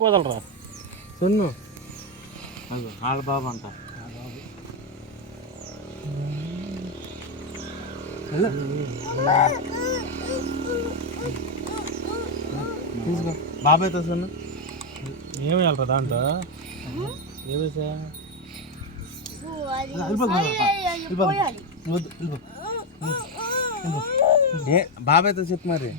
ఎక్కువ వదలరా సొన్ను ఆడ బాబు అంట తీసుకో బాబాయ్ తో సొన్ను ఏమి వెళ్ళరా దాంట్లో ఏమేసా బాబాయ్ తో చెప్పు మరి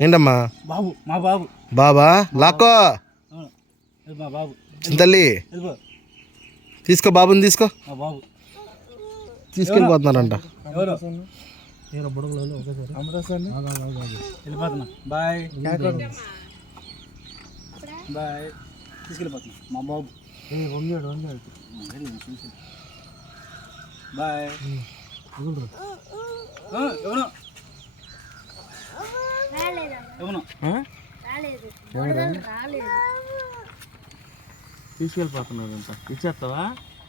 ఏంటమ్మా బాబు మా బాబు బాబా లాక్కో మా బాబు చింతల్లి తీసుకో బాబుని తీసుకో మా బాబు తీసుకెళ్ళిపోతున్నారంట ఎవరో బుడగలు ఒకేసారి అమృతసన్ని వెళ్ళిపోతున్నా బాయ్ బాయ్ తీసుకెళ్ళిపోతున్నా మా బాబు వంగాడు బాయ్ ఎవరు తీసుకెళ్ళిపోతున్నారంట ఇచ్చేస్తావా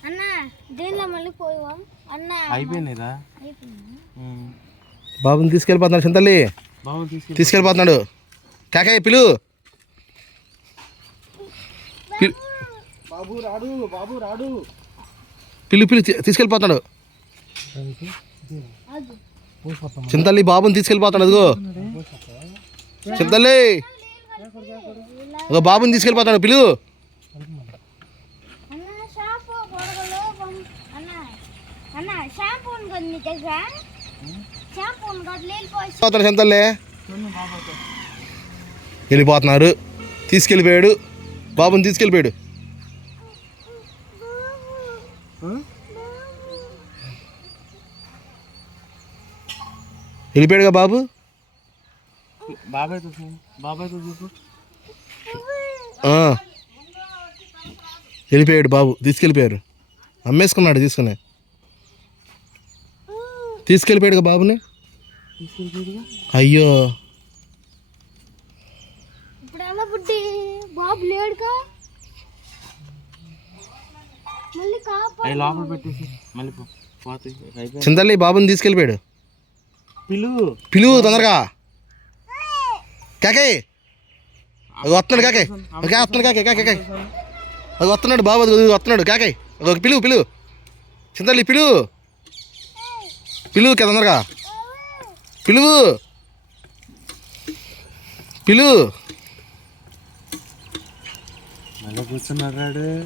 అన్న దీనిలో మళ్ళీ పోయాం అన్న అయిపోయినాయిరా బాబుని తీసుకెళ్ళిపోతున్నాడు చింతల్లి బాబు తీసుకెళ్ళిపోతున్నాడు కాకాయ పిలు బాబు రాడు బాబు రాడు పిలు పిలు తీసుకెళ్ళిపోతున్నాడు చింతల్లి బాబుని తీసుకెళ్ళిపోతాడు అదిగో చింతల్లి అదో బాబుని తీసుకెళ్ళిపోతాడు పిలు అన్న షాంపూ గొడవలో అన్న అన్న షాంపూ ఉంది నీ దగ్గర షాంపూ పోతాడు చింతల్లి వెళ్ళిపోతున్నారు తీసుకెళ్ళిపోయాడు బాబుని తీసుకెళ్ళిపోయాడు వెళ్ళిపోయాడుగా బాబు బాబాయ్ తో చూపు వెళ్ళిపోయాడు బాబు తీసుకెళ్ళిపోయారు అమ్మేసుకున్నాడు తీసుకెళ్ళిపోయాడుగా బాబుని అయ్యో ఇప్పుడు ఎలా బుడ్డి బాబు లేడుగా మళ్ళీ అవి లోపల పెట్టేసి మళ్ళీ పోతాయి అయిపోయి చింతల్లి బాబుని తీసుకెళ్ళిపోయాడు పిలువు తొందరగా కాకాయ్ అది వస్తున్నాడు కాకాయ్ వస్తున్నాడు కాకాయ్ అది వస్తున్నాడు బాబు అది వస్తున్నాడు కాకాయ్ అది పిలువు చింతల్లి పిలువు తొందరగా పిలువు మళ్ళీ కూర్చున్నాడు